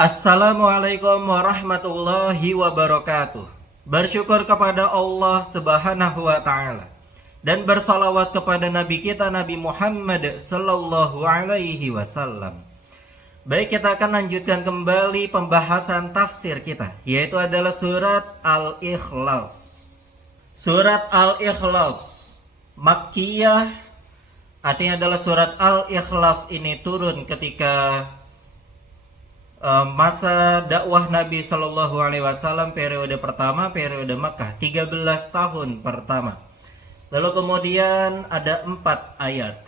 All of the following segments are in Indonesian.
Assalamualaikum warahmatullahi wabarakatuh. Bersyukur kepada Allah Subhanahu wa taala dan bersalawat kepada nabi kita Nabi Muhammad sallallahu alaihi wasallam. Baik, kita akan lanjutkan kembali pembahasan tafsir kita, yaitu adalah surat Al-Ikhlas. Surat Al-Ikhlas Makkiyah, artinya adalah surat Al-Ikhlas ini turun ketika masa dakwah Nabi Shallallahu Alaihi Wasallam periode pertama, periode Makkah, 13 tahun pertama. Lalu kemudian ada 4 ayat.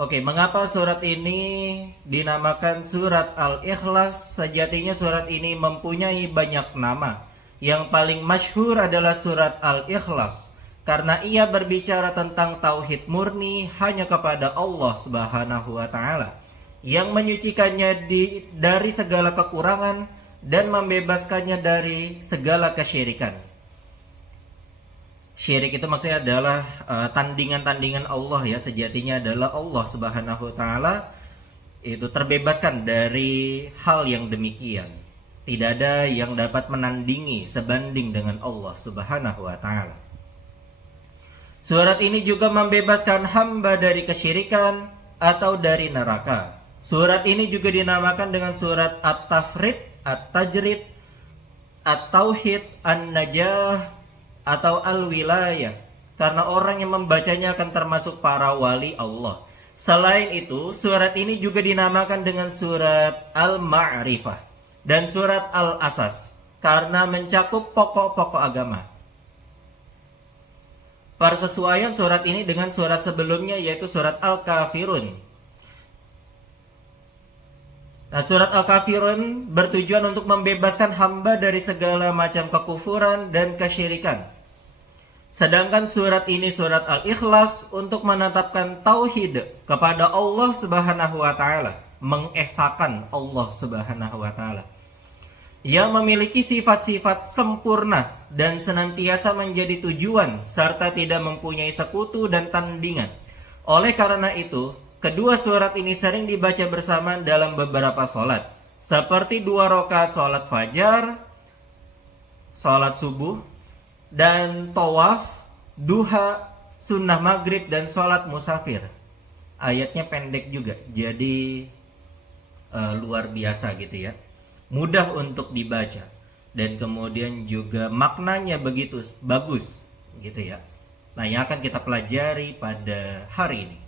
Oke, mengapa surat ini dinamakan surat Al-Ikhlas? Sejatinya surat ini mempunyai banyak nama. Yang paling masyhur adalah surat Al-Ikhlas, karena ia berbicara tentang tauhid murni hanya kepada Allah Subhanahu wa taala, yang menyucikannya dari segala kekurangan dan membebaskannya dari segala kesyirikan. Syirik itu maksudnya adalah tandingan-tandingan Allah ya. Sejatinya adalah Allah Subhanahu wa taala itu terbebaskan dari hal yang demikian. Tidak ada yang dapat menandingi sebanding dengan Allah Subhanahu wa taala. Surat ini juga membebaskan hamba dari kesyirikan atau dari neraka. Surat ini juga dinamakan dengan surat At-Tafrid, At-Tajrid, At-Tauhid, An-Najah, atau Al-Wilayah, karena orang yang membacanya akan termasuk para wali Allah. Selain itu, surat ini juga dinamakan dengan surat Al-Ma'rifah dan surat Al-Asas, karena mencakup pokok-pokok agama. Persesuaian surat ini dengan surat sebelumnya, yaitu surat Al-Kafirun. Nah, surat Al-Kafirun bertujuan untuk membebaskan hamba dari segala macam kekufuran dan kesyirikan. Sedangkan surat ini, surat Al-Ikhlas, untuk menetapkan tauhid kepada Allah Subhanahu wa taala, mengesahkan Allah Subhanahu wa taala, yang memiliki sifat-sifat sempurna dan senantiasa menjadi tujuan serta tidak mempunyai sekutu dan tandingan. Oleh karena itu, kedua surat ini sering dibaca bersamaan dalam beberapa sholat, seperti 2 rakaat sholat fajar, sholat subuh, dan tawaf, duha, sunnah maghrib, dan sholat musafir. Ayatnya pendek juga, jadi luar biasa gitu ya. Mudah untuk dibaca, dan kemudian juga maknanya begitu bagus gitu ya. Nah, yang akan kita pelajari pada hari ini.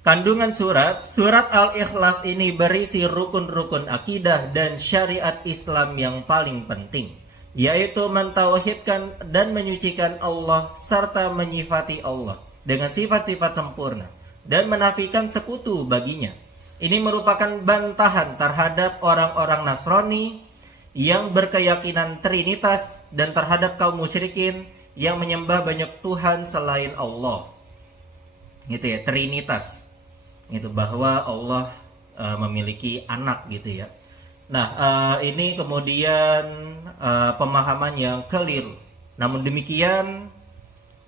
Kandungan surat Al-Ikhlas ini berisi rukun-rukun akidah dan syariat Islam yang paling penting, yaitu mentauhidkan dan menyucikan Allah serta menyifati Allah dengan sifat-sifat sempurna dan menafikan sekutu baginya. Ini merupakan bantahan terhadap orang-orang Nasrani yang berkeyakinan Trinitas dan terhadap kaum musyrikin yang menyembah banyak Tuhan selain Allah. Gitu ya, Trinitas. Itu bahwa Allah memiliki anak gitu ya. Nah, ini kemudian pemahaman yang keliru. Namun demikian,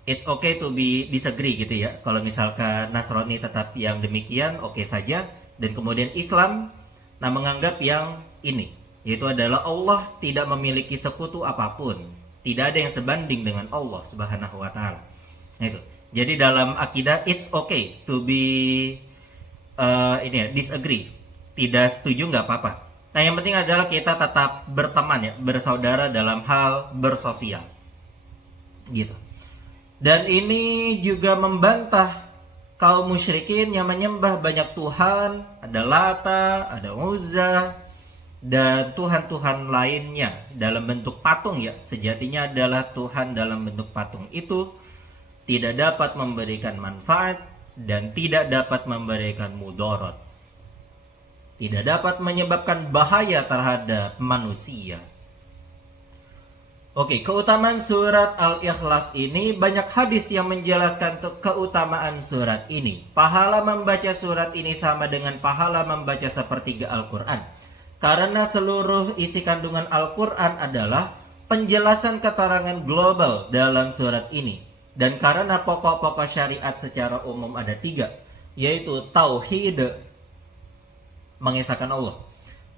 it's okay to be disagree gitu ya. Kalau misalkan Nasrani tetap yang demikian, oke saja. Dan kemudian Islam menganggap yang ini, yaitu adalah Allah tidak memiliki sekutu apapun. Tidak ada yang sebanding dengan Allah Subhanahu wa taala. Itu. Jadi dalam akidah it's okay to be disagree, tidak setuju nggak apa-apa. Nah, yang penting adalah kita tetap berteman ya, bersaudara dalam hal bersosial gitu. Dan ini juga membantah kaum musyrikin yang menyembah banyak Tuhan, ada Lata, ada Uzza, dan Tuhan-Tuhan lainnya dalam bentuk patung ya. Sejatinya adalah Tuhan dalam bentuk patung itu tidak dapat memberikan manfaat dan tidak dapat memberikan mudarat, tidak dapat menyebabkan bahaya terhadap manusia. Oke, keutamaan surat Al-Ikhlas ini, banyak hadis yang menjelaskan keutamaan surat ini. Pahala membaca surat ini sama dengan pahala membaca sepertiga Al-Quran, karena seluruh isi kandungan Al-Quran adalah penjelasan keterangan global dalam surat ini. Dan karena pokok-pokok syariat secara umum ada 3, yaitu tauhid, mengesahkan Allah,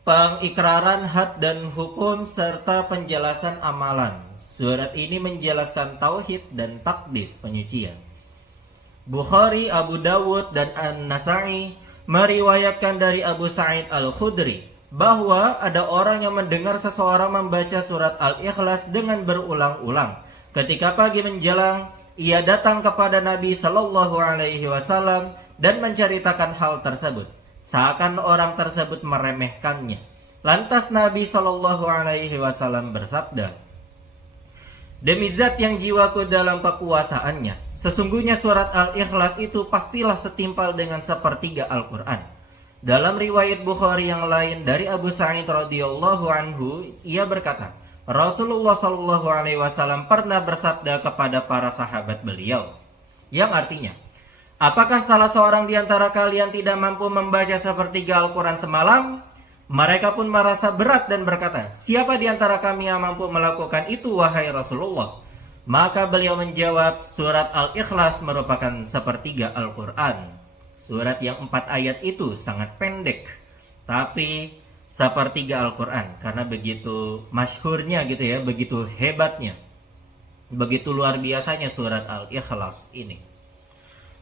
pengikraran had dan hukum serta penjelasan amalan. Surat ini menjelaskan tauhid dan takdis penyucian. Bukhari, Abu Dawud, dan An-Nasa'i meriwayatkan dari Abu Sa'id Al-Khudri bahwa ada orang yang mendengar seseorang membaca surat Al-Ikhlas dengan berulang-ulang. Ketika pagi menjelang, ia datang kepada Nabi Shallallahu Alaihi Wasallam dan menceritakan hal tersebut, seakan orang tersebut meremehkannya. Lantas Nabi Shallallahu Alaihi Wasallam bersabda, "Demi zat yang jiwaku dalam kekuasaannya, sesungguhnya surat Al-Ikhlas itu pastilah setimpal dengan sepertiga Al-Quran." Dalam riwayat Bukhari yang lain dari Abu Sa'id radhiyallahu anhu, ia berkata, Rasulullah Shallallahu Alaihi Wasallam pernah bersabda kepada para sahabat beliau, yang artinya, apakah salah seorang di antara kalian tidak mampu membaca sepertiga Al-Quran semalam? Mereka pun merasa berat dan berkata, siapa di antara kami yang mampu melakukan itu, wahai Rasulullah? Maka beliau menjawab, surat Al-Ikhlas merupakan sepertiga Al-Quran. Surat yang 4 ayat itu sangat pendek, tapi sepertiga Al-Quran, karena begitu masyhurnya gitu ya, begitu hebatnya, begitu luar biasanya surat Al-Ikhlas ini.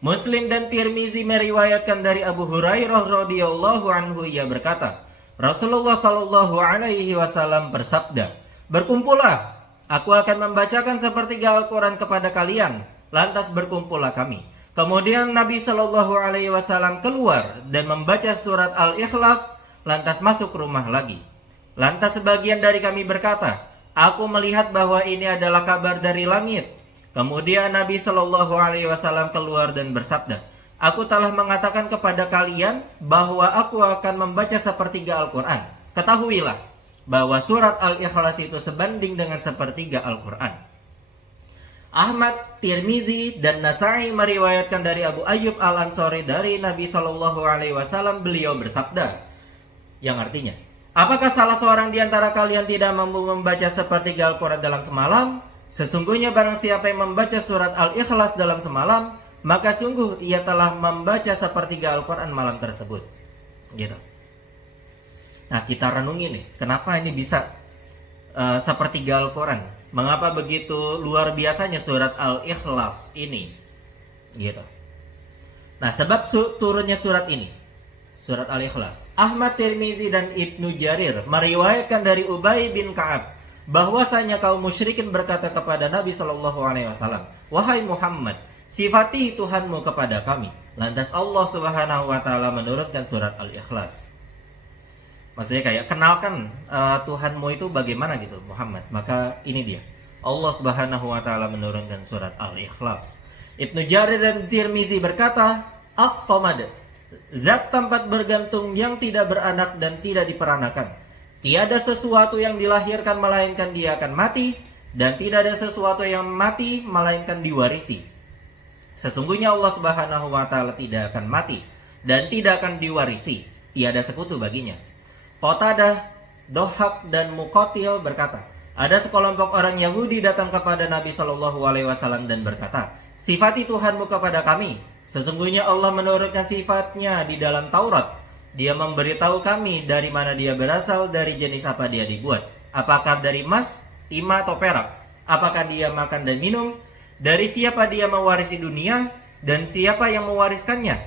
Muslim dan Tirmizi meriwayatkan dari Abu Hurairah radhiyallahu anhu, ia berkata, Rasulullah Shallallahu Alaihi Wasallam bersabda, berkumpullah, aku akan membacakan sepertiga Al-Quran kepada kalian. Lantas berkumpullah kami. Kemudian Nabi Shallallahu Alaihi Wasallam keluar dan membaca surat Al-Ikhlas, lantas masuk rumah lagi. Lantas sebagian dari kami berkata, aku melihat bahwa ini adalah kabar dari langit. Kemudian Nabi Shallallahu Alaihi Wasallam keluar dan bersabda, aku telah mengatakan kepada kalian bahwa aku akan membaca sepertiga Al-Quran. Ketahuilah bahwa surat Al-Ikhlas itu sebanding dengan sepertiga Al-Quran. Ahmad, Tirmizi, dan Nasa'i meriwayatkan dari Abu Ayyub Al-Ansari dari Nabi Shallallahu Alaihi Wasallam, beliau bersabda, yang artinya, apakah salah seorang di antara kalian tidak mampu membaca sepertiga Al-Quran dalam semalam? Sesungguhnya barang siapa yang membaca surat Al-Ikhlas dalam semalam, maka sungguh ia telah membaca sepertiga Al-Quran malam tersebut. Gitu. Nah, kita renungi nih, kenapa ini bisa sepertiga Al-Quran? Mengapa begitu luar biasanya surat Al-Ikhlas ini? Gitu. Nah, sebab turunnya surat ini, surat Al-Ikhlas. Ahmad, Tirmizi, dan Ibnu Jarir meriwayatkan dari Ubay bin Ka'ab bahwasanya kaum musyrikin berkata kepada Nabi Shallallahu Alaihi Wasallam, wahai Muhammad, sifati Tuhanmu kepada kami. Lantas Allah Subhanahu Wa Taala menurunkan surat Al-Ikhlas. Maksudnya kayak kenalkan Tuhanmu itu bagaimana gitu Muhammad. Maka ini dia, Allah Subhanahu Wa Taala menurunkan surat Al-Ikhlas. Ibnu Jarir dan Tirmizi berkata, As-Samad, zat tempat bergantung yang tidak beranak dan tidak diperanakan. Tiada sesuatu yang dilahirkan melainkan dia akan mati, dan tidak ada sesuatu yang mati melainkan diwarisi. Sesungguhnya Allah Subhanahu Wa Taala tidak akan mati dan tidak akan diwarisi. Tiada sekutu baginya. Qatadah, Dohak, dan Muqatil berkata, ada sekelompok orang Yahudi datang kepada Nabi Shallallahu Alaihi Wasallam dan berkata, sifati Tuhanmu kepada kami. Sesungguhnya Allah menurunkan sifatnya di dalam Taurat. Dia memberitahu kami dari mana dia berasal, dari jenis apa dia dibuat. Apakah dari emas, timah, atau perak? Apakah dia makan dan minum? Dari siapa dia mewarisi dunia? Dan siapa yang mewariskannya?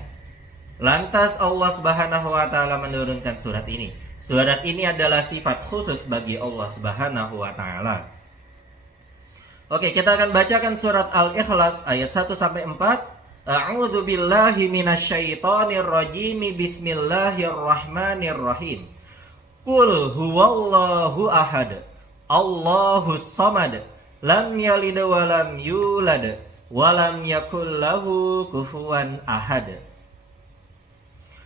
Lantas Allah Subhanahu Wa Taala menurunkan surat ini. Surat ini adalah sifat khusus bagi Allah Subhanahu Wa Taala. Oke, kita akan bacakan surat Al-Ikhlas ayat 1 sampai 4. A'udzu billahi minasyaitonir rajim. Bismillahirrahmanirrahim. Qul huwallahu ahad. Allahus samad. Lam yalid wa lam yulad wa lam yakul lahu kufuwan ahad.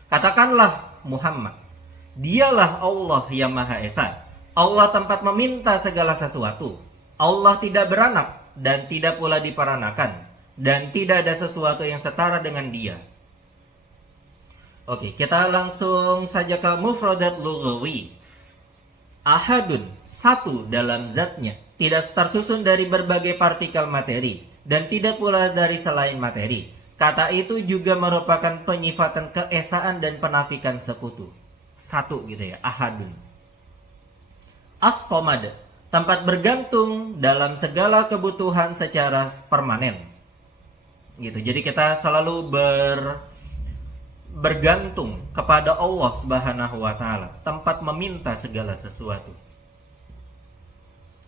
Katakanlah Muhammad, dialah Allah yang Maha Esa. Allah tempat meminta segala sesuatu. Allah tidak beranak dan tidak pula diperanakan, dan tidak ada sesuatu yang setara dengan dia. Oke, kita langsung saja ke mufradat lughawi. Ahadun, satu dalam zatnya, tidak tersusun dari berbagai partikel materi, dan tidak pula dari selain materi. Kata itu juga merupakan penyifatan keesaan dan penafikan sekutu. satu gitu ya, ahadun. As-somad, tempat bergantung dalam segala kebutuhan secara permanen. Gitu. Jadi kita selalu bergantung kepada Allah Subhanahu wa taala, tempat meminta segala sesuatu.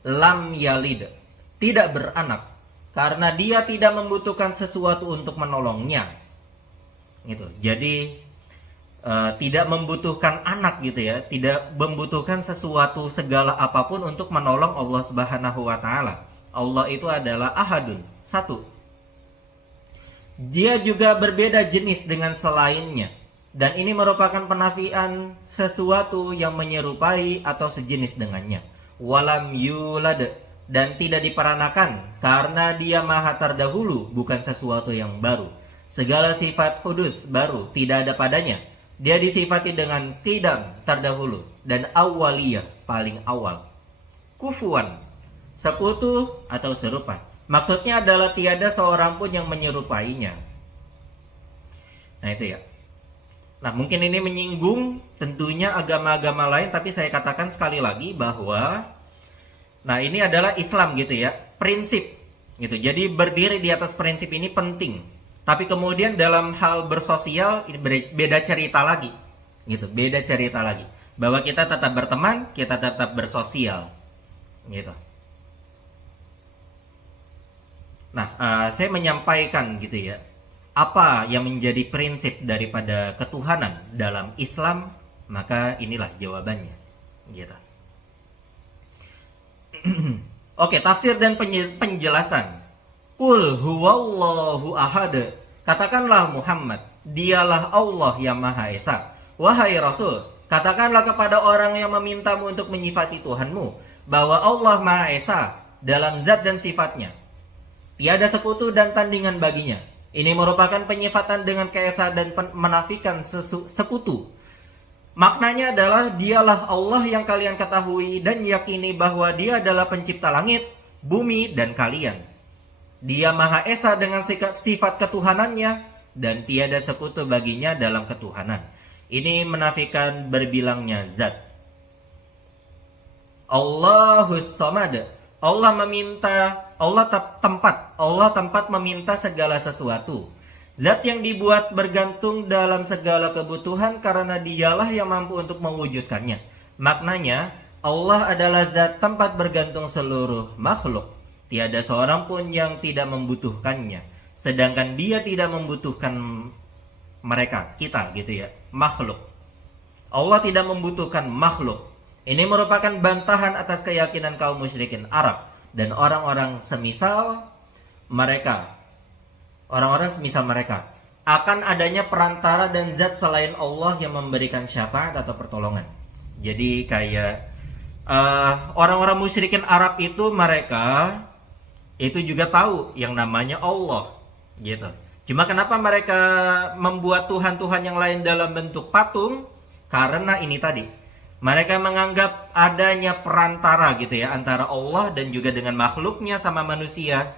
Lam yalid, tidak beranak karena dia tidak membutuhkan sesuatu untuk menolongnya. Gitu. Jadi tidak membutuhkan anak gitu ya, tidak membutuhkan sesuatu segala apapun untuk menolong Allah Subhanahu wa taala. Allah itu adalah ahadun, satu. Dia juga berbeda jenis dengan selainnya, dan ini merupakan penafian sesuatu yang menyerupai atau sejenis dengannya. Walam yulad, dan tidak diperanakan karena dia maha terdahulu, bukan sesuatu yang baru. Segala sifat hudus baru tidak ada padanya. Dia disifati dengan qidam, terdahulu, dan awaliyah, paling awal. Kufuwan, sekutu atau serupa. Maksudnya adalah tiada seorang pun yang menyerupainya. Nah itu ya. Nah mungkin ini menyinggung tentunya agama-agama lain, tapi saya katakan sekali lagi bahwa nah ini adalah Islam gitu ya, prinsip gitu. Jadi berdiri di atas prinsip ini penting. Tapi kemudian dalam hal bersosial ini beda cerita lagi, gitu. Beda cerita lagi. Bahwa kita tetap berteman, kita tetap bersosial, gitu. Nah, saya menyampaikan gitu ya, apa yang menjadi prinsip daripada ketuhanan dalam Islam, maka inilah jawabannya, gitu. Oke, tafsir dan penjelasan. Qul huwallahu ahad. Katakanlah Muhammad, dialah Allah yang Maha Esa. Wahai Rasul, katakanlah kepada orang yang memintamu untuk menyifati Tuhanmu bahwa Allah Maha Esa dalam zat dan sifatnya. Tiada sekutu dan tandingan baginya. Ini merupakan penyifatan dengan keesa dan menafikan sekutu. Maknanya adalah dialah Allah yang kalian ketahui dan yakini bahwa dia adalah pencipta langit, bumi, dan kalian. Dia Maha Esa dengan sifat ketuhanannya dan tiada sekutu baginya dalam ketuhanan. Ini menafikan berbilangnya zat. Allahus Samad. Allah tempat meminta segala sesuatu. Zat yang dibuat bergantung dalam segala kebutuhan karena dialah yang mampu untuk mewujudkannya. Maknanya Allah adalah zat tempat bergantung seluruh makhluk. Tiada seorang pun yang tidak membutuhkannya. Sedangkan dia tidak membutuhkan mereka, kita gitu ya, makhluk. Allah tidak membutuhkan makhluk. Ini merupakan bantahan atas keyakinan kaum musyrikin Arab dan orang-orang semisal mereka. Orang-orang semisal mereka. Akan adanya perantara dan zat selain Allah yang memberikan syafaat atau pertolongan. Jadi kayak orang-orang musyrikin Arab itu mereka itu juga tahu yang namanya Allah gitu. Cuma kenapa mereka membuat Tuhan-Tuhan yang lain dalam bentuk patung? Karena ini tadi, mereka menganggap adanya perantara gitu ya antara Allah dan juga dengan makhluknya sama manusia.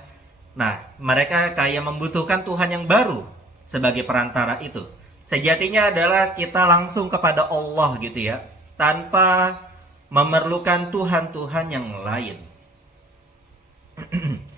Nah, mereka kayak membutuhkan Tuhan yang baru sebagai perantara itu. Sejatinya adalah kita langsung kepada Allah gitu ya, tanpa memerlukan Tuhan-Tuhan yang lain.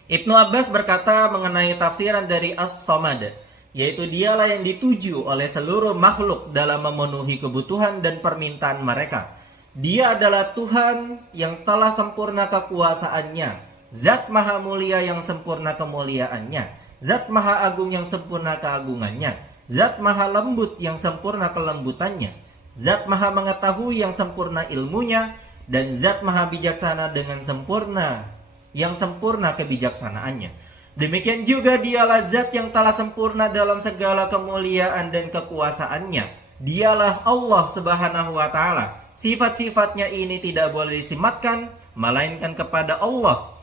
Ibnu Abbas berkata mengenai tafsiran dari As-Samad, yaitu dialah yang dituju oleh seluruh makhluk dalam memenuhi kebutuhan dan permintaan mereka. Dia adalah Tuhan yang telah sempurna kekuasaannya, Zat Maha Mulia yang sempurna kemuliaannya, Zat Maha Agung yang sempurna keagungannya, Zat Maha Lembut yang sempurna kelembutannya, Zat Maha Mengetahui yang sempurna ilmunya, dan Zat Maha Bijaksana dengan sempurna yang sempurna kebijaksanaannya. Demikian juga dialah zat yang telah sempurna dalam segala kemuliaan dan kekuasaannya. Dialah Allah Subhanahu wa taala. Sifat-sifatnya ini tidak boleh disematkan melainkan kepada Allah.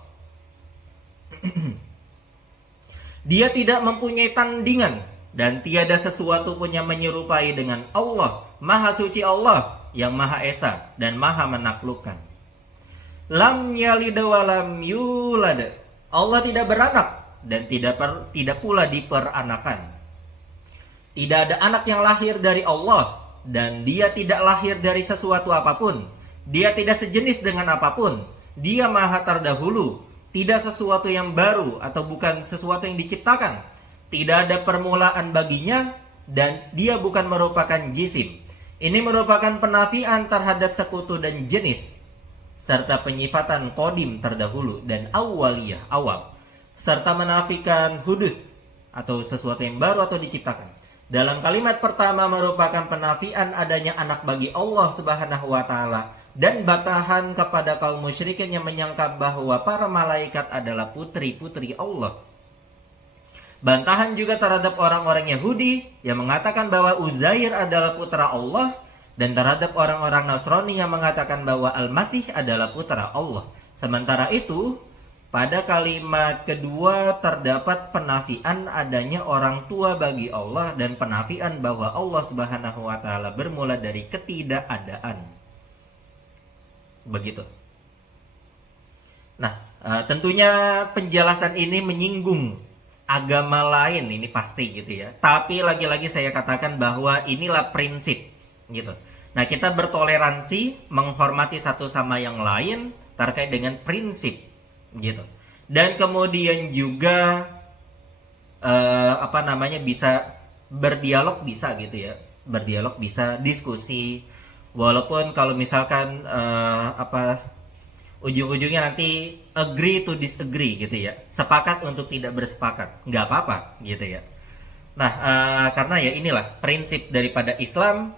Dia tidak mempunyai tandingan dan tiada sesuatu pun yang menyerupai dengan Allah. Maha suci Allah yang Maha Esa dan Maha menaklukkan. Lam yalid wa lam yulad. Allah tidak beranak dan tidak pula diperanakan. Tidak ada anak yang lahir dari Allah dan dia tidak lahir dari sesuatu apapun. Dia tidak sejenis dengan apapun. Dia maha terdahulu, tidak sesuatu yang baru atau bukan sesuatu yang diciptakan. Tidak ada permulaan baginya dan dia bukan merupakan jisim. Ini merupakan penafian terhadap sekutu dan jenis serta penyifatan kodim terdahulu dan awaliyah awal, serta menafikan hudus atau sesuatu yang baru atau diciptakan. Dalam kalimat pertama merupakan penafian adanya anak bagi Allah Subhanahu wa taala dan bantahan kepada kaum musyrikin yang menyangka bahwa para malaikat adalah putri-putri Allah. Bantahan juga terhadap orang-orang Yahudi yang mengatakan bahwa Uzair adalah putra Allah dan terhadap orang-orang Nasrani yang mengatakan bahwa Al-Masih adalah putra Allah. Sementara itu, pada kalimat kedua terdapat penafian adanya orang tua bagi Allah dan penafian bahwa Allah Subhanahu wa taala bermula dari ketidakadaan. Begitu. Nah, tentunya penjelasan ini menyinggung agama lain, ini pasti gitu ya. Tapi lagi-lagi saya katakan bahwa inilah prinsip gitu. Nah, kita bertoleransi, menghormati satu sama yang lain terkait dengan prinsip gitu. Dan kemudian juga bisa berdialog, bisa gitu ya. Berdialog bisa, diskusi. Walaupun kalau misalkan ujung-ujungnya nanti agree to disagree gitu ya. Sepakat untuk tidak bersepakat. Nggak apa-apa gitu ya. Nah, karena ya inilah prinsip daripada Islam,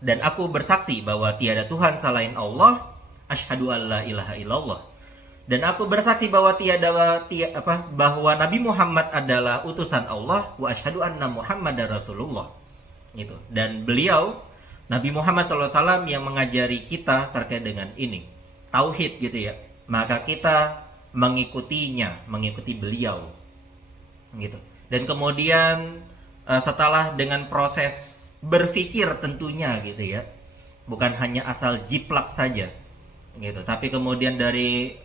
dan aku bersaksi bahwa tiada Tuhan selain Allah, asyhadu alla ilaha illallah. Dan aku bersaksi bahwa bahwa Nabi Muhammad adalah utusan Allah, wa asyhadu anna Muhammadar Rasulullah. Gitu. Dan beliau Nabi Muhammad SAW yang mengajari kita terkait dengan ini, tauhid gitu ya. Maka kita mengikutinya, mengikuti beliau. Gitu. Dan kemudian setelah dengan proses berpikir tentunya gitu ya. Bukan hanya asal jiplak saja. Gitu. Tapi kemudian dari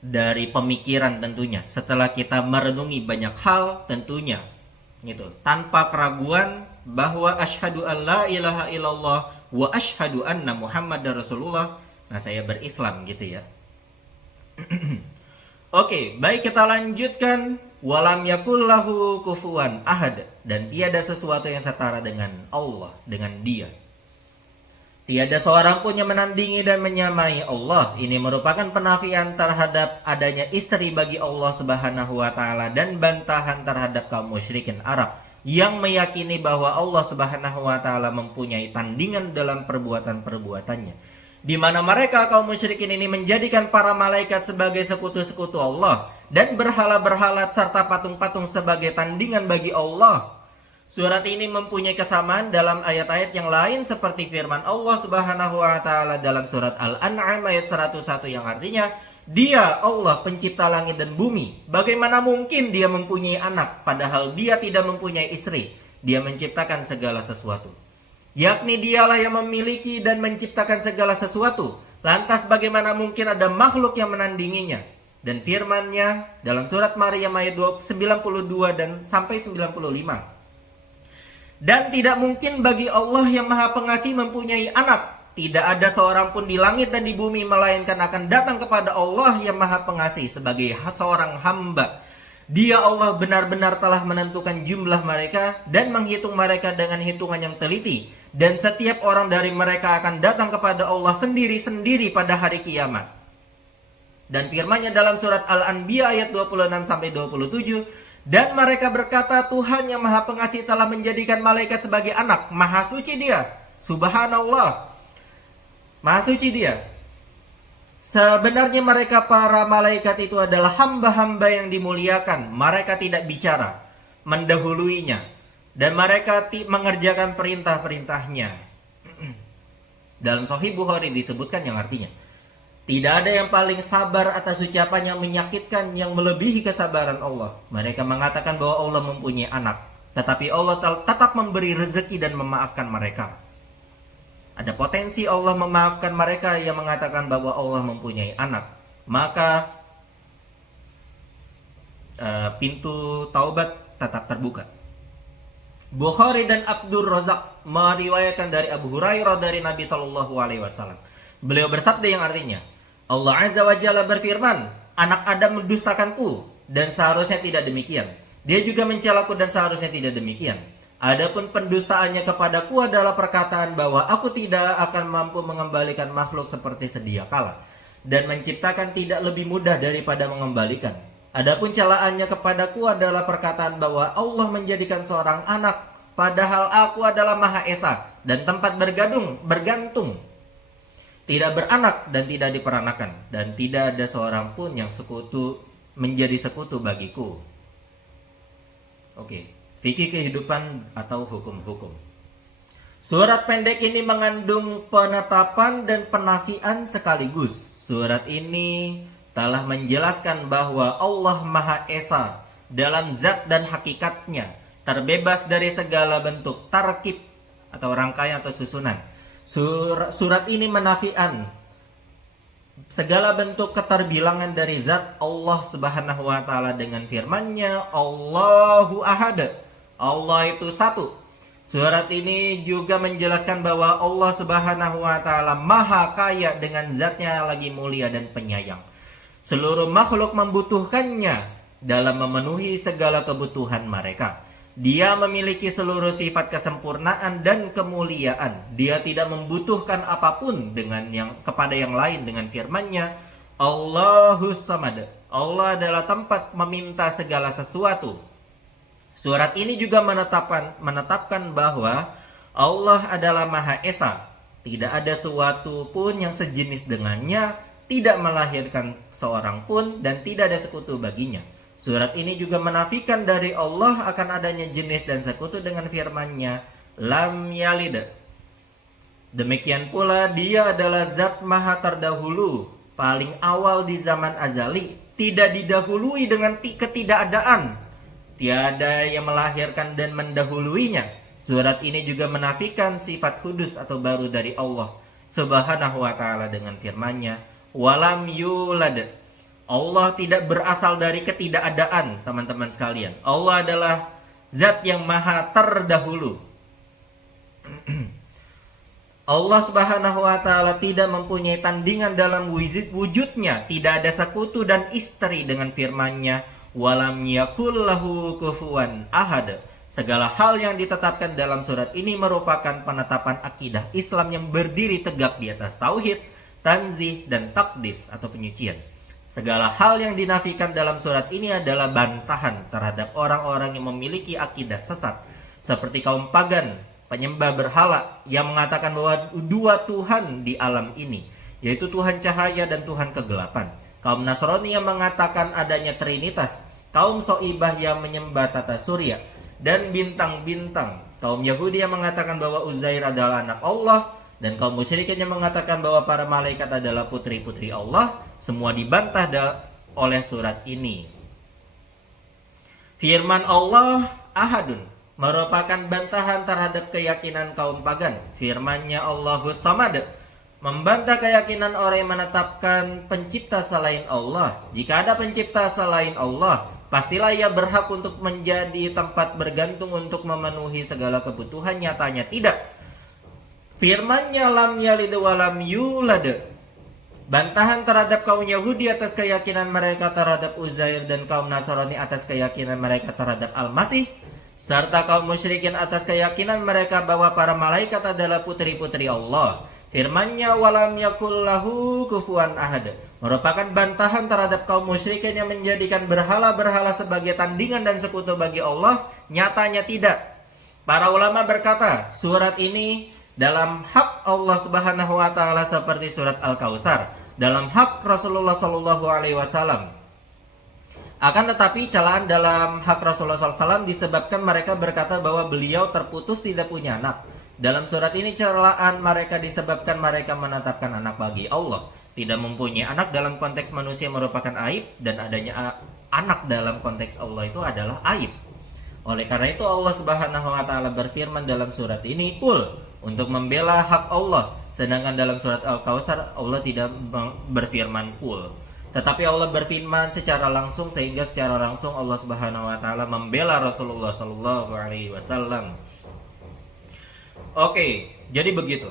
dari pemikiran tentunya, setelah kita merenungi banyak hal tentunya gitu, tanpa keraguan bahwa asyhadu alla ilaha illallah wa asyhadu anna Muhammadar Rasulullah, nah saya berislam gitu ya. Oke, baik, kita lanjutkan. Walam yakul lahu kufuwan ahad, dan tiada sesuatu yang setara dengan Allah, dengan dia. Tiada seorang pun yang menandingi dan menyamai Allah. Ini merupakan penafian terhadap adanya istri bagi Allah Subhanahu wa taala dan bantahan terhadap kaum musyrikin Arab yang meyakini bahwa Allah Subhanahu wa taala mempunyai tandingan dalam perbuatan-perbuatannya. Di mana mereka kaum musyrikin ini menjadikan para malaikat sebagai sekutu-sekutu Allah dan berhala-berhala serta patung-patung sebagai tandingan bagi Allah. Surat ini mempunyai kesamaan dalam ayat-ayat yang lain seperti firman Allah Subhanahu wa taala dalam surat Al-An'am ayat 101 yang artinya, Dia Allah pencipta langit dan bumi. Bagaimana mungkin Dia mempunyai anak padahal Dia tidak mempunyai istri? Dia menciptakan segala sesuatu. Yakni Dialah yang memiliki dan menciptakan segala sesuatu. Lantas bagaimana mungkin ada makhluk yang menandinginya? Dan firman-Nya dalam surat Maryam ayat 92 dan sampai 95. Dan tidak mungkin bagi Allah yang Maha Pengasih mempunyai anak. Tidak ada seorang pun di langit dan di bumi melainkan akan datang kepada Allah yang Maha Pengasih sebagai seorang hamba. Dia Allah benar-benar telah menentukan jumlah mereka dan menghitung mereka dengan hitungan yang teliti. Dan setiap orang dari mereka akan datang kepada Allah sendiri-sendiri pada hari kiamat. Dan firman-Nya dalam surat Al-Anbiya ayat 26 sampai 27. Dan mereka berkata, Tuhan yang Maha Pengasih telah menjadikan malaikat sebagai anak. Maha suci Dia. Subhanallah. Maha suci Dia. Sebenarnya mereka para malaikat itu adalah hamba-hamba yang dimuliakan. Mereka tidak bicara, mendahuluinya. Dan mereka mengerjakan perintah-perintahnya. Dalam Sahih Bukhari disebutkan yang artinya, tidak ada yang paling sabar atas ucapan yang menyakitkan yang melebihi kesabaran Allah. Mereka mengatakan bahwa Allah mempunyai anak. Tetapi Allah tetap memberi rezeki dan memaafkan mereka. Ada potensi Allah memaafkan mereka yang mengatakan bahwa Allah mempunyai anak. Maka pintu taubat tetap terbuka. Bukhari dan Abdur Razak meriwayatkan dari Abu Hurairah dari Nabi Shallallahu Alaihi Wasallam. Beliau bersabda yang artinya, Allah Azza wa Jalla berfirman, anak Adam mendustakanku dan seharusnya tidak demikian. Dia juga mencelaku dan seharusnya tidak demikian. Adapun pendustaannya kepadaku adalah perkataan bahwa aku tidak akan mampu mengembalikan makhluk seperti sedia kala dan menciptakan tidak lebih mudah daripada mengembalikan. Adapun celaannya kepadaku adalah perkataan bahwa Allah menjadikan seorang anak, padahal aku adalah Maha Esa dan tempat bergantung, tidak beranak dan tidak diperanakan, dan tidak ada seorang pun yang menjadi sekutu bagiku. Oke, fikih kehidupan atau hukum-hukum. Surat pendek ini mengandung penetapan dan penafian sekaligus. Surat ini telah menjelaskan bahwa Allah Maha Esa dalam zat dan hakikatnya, terbebas dari segala bentuk tarkib atau rangkaian atau susunan. Surat ini menafikan segala bentuk keterbilangan dari zat Allah Subhanahu wa taala dengan firman-Nya Allahu Ahad. Allah itu satu. Surat ini juga menjelaskan bahwa Allah Subhanahu wa taala Maha Kaya dengan zatnya lagi mulia dan penyayang. Seluruh makhluk membutuhkannya dalam memenuhi segala kebutuhan mereka. Dia memiliki seluruh sifat kesempurnaan dan kemuliaan. Dia tidak membutuhkan apapun kepada yang lain dengan firman-Nya Allahus Samad. Allah adalah tempat meminta segala sesuatu. Surat ini juga menetapkan bahwa Allah adalah Maha Esa. Tidak ada sesuatu pun yang sejenis dengannya, tidak melahirkan seorang pun, dan tidak ada sekutu baginya. Surat ini juga menafikan dari Allah akan adanya jenis dan sekutu dengan firman-Nya Lam Yalid. Demikian pula dia adalah zat maha terdahulu, paling awal di zaman azali, tidak didahului dengan ketidakadaan. Tiada yang melahirkan dan mendahuluinya. Surat ini juga menafikan sifat hudus atau baru dari Allah Subhanahu wa taala dengan firman-Nya Walam yulad. Allah tidak berasal dari ketidakadaan, teman-teman sekalian. Allah adalah zat yang maha terdahulu. Allah Subhanahu wa taala tidak mempunyai tandingan dalam wujudnya, tidak ada sekutu dan istri dengan firman-Nya walam yakul lahu kufuwan ahad. Segala hal yang ditetapkan dalam surat ini merupakan penetapan akidah Islam yang berdiri tegak di atas tauhid, tanzih, dan takdis atau penyucian. Segala hal yang dinafikan dalam surat ini adalah bantahan terhadap orang-orang yang memiliki akidah sesat, seperti kaum pagan, penyembah berhala yang mengatakan bahwa dua Tuhan di alam ini, yaitu Tuhan cahaya dan Tuhan kegelapan. Kaum Nasrani yang mengatakan adanya Trinitas, kaum Soibah yang menyembah tata surya dan bintang-bintang, kaum Yahudi yang mengatakan bahwa Uzair adalah anak Allah, dan kaum musyrikin yang mengatakan bahwa para malaikat adalah putri-putri Allah, semua dibantah oleh surat ini. Firman Allah Ahadun merupakan bantahan terhadap keyakinan kaum pagan. Firman-Nya Allahus Samad membantah keyakinan orang yang menetapkan pencipta selain Allah. Jika ada pencipta selain Allah, pastilah ia berhak untuk menjadi tempat bergantung untuk memenuhi segala kebutuhan. Nyatanya tidak. Firman-Nya lam yalid wa lam yulad. Bantahan terhadap kaum Yahudi atas keyakinan mereka terhadap Uzair dan kaum Nasrani atas keyakinan mereka terhadap Al-Masih, serta kaum musyrikin atas keyakinan mereka bahwa para malaikat adalah putri-putri Allah. Firman-Nya walam yakul lahu kufuwan ahad merupakan bantahan terhadap kaum musyrikin yang menjadikan berhala-berhala sebagai tandingan dan sekutu bagi Allah. Nyatanya tidak. Para ulama berkata, surat ini dalam hak Allah Subhanahu wa taala seperti surat Al-Kautsar, dalam hak Rasulullah sallallahu alaihi wasallam. Akan tetapi celaan dalam hak Rasulullah SAW disebabkan mereka berkata bahwa beliau terputus tidak punya anak. Dalam surat ini celaan mereka disebabkan mereka menetapkan anak bagi Allah. Tidak mempunyai anak dalam konteks manusia merupakan aib, dan adanya anak dalam konteks Allah itu adalah aib. Oleh karena itu Allah Subhanahu wa taala berfirman dalam surat ini untuk membela hak Allah, sedangkan dalam surat Al-Kautsar Allah tidak berfirman Tetapi Allah berfirman secara langsung, sehingga secara langsung Allah Subhanahu wa taala membela Rasulullah sallallahu alaihi wasallam. Oke, jadi begitu.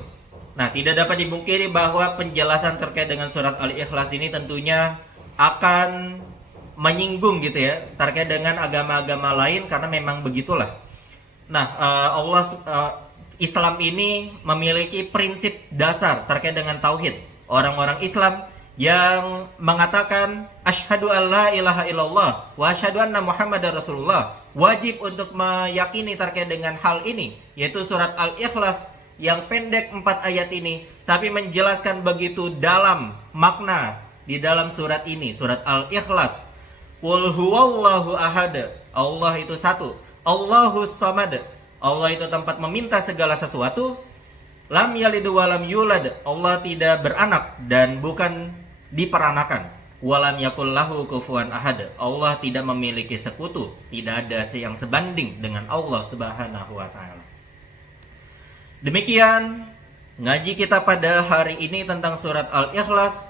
Nah, tidak dapat dipungkiri bahwa penjelasan terkait dengan surat Al-Ikhlas ini tentunya akan menyinggung gitu ya, terkait dengan agama-agama lain, karena memang begitulah. Nah, Islam ini memiliki prinsip dasar terkait dengan tauhid. Orang-orang Islam yang mengatakan asyhadu alla ilaha illallah wa asyhadu anna muhammadar rasulullah wajib untuk meyakini terkait dengan hal ini, yaitu surat Al-Ikhlas yang pendek 4 ayat ini, tapi menjelaskan begitu dalam makna di dalam surat ini, surat Al-Ikhlas. Qul huwallahu ahad, Allah itu satu, Allahus samad, Allah itu tempat meminta segala sesuatu. Lam yalid wa lam yulad, Allah tidak beranak dan bukan diperanakan. Walam yakul lahu kufuwan ahad, Allah tidak memiliki sekutu, tidak ada yang sebanding dengan Allah Subhanahu wa taala. Demikian ngaji kita pada hari ini tentang surat Al-Ikhlas.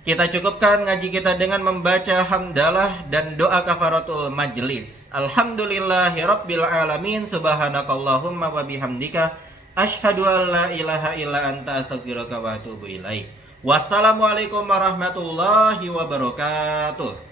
Kita cukupkan ngaji kita dengan membaca hamdalah dan doa kafaratul majlis. Alhamdulillahirabbil alamin, subhanakallahumma wa bihamdika asyhadu an la ilaha illa anta astaghfiruka wa atubu ilaik. Wassalamualaikum warahmatullahi wabarakatuh.